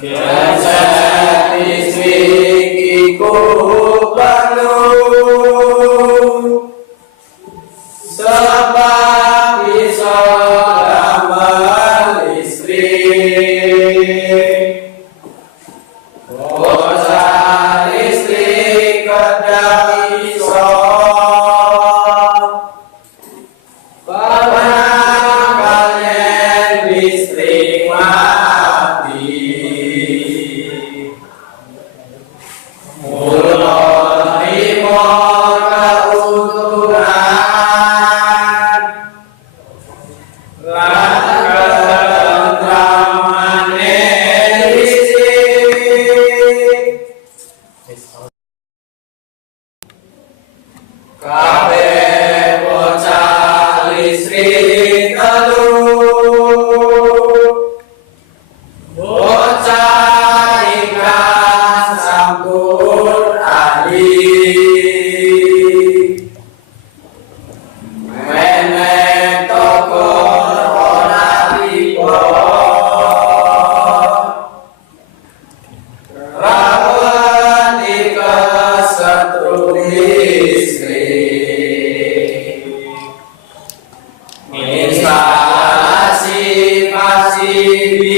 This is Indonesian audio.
Gesek listrik iku perlu sebab bisa damel listrik. Bocah listrik kedang iso perangkatnya listrik mati. Mula limo keuntungan lan ketentramane listrik. Kabeh bocah listrik telu bocah ingkang sampun ahli menek tokor ora tiba rawat kesetrum listrik. Instalasi pasif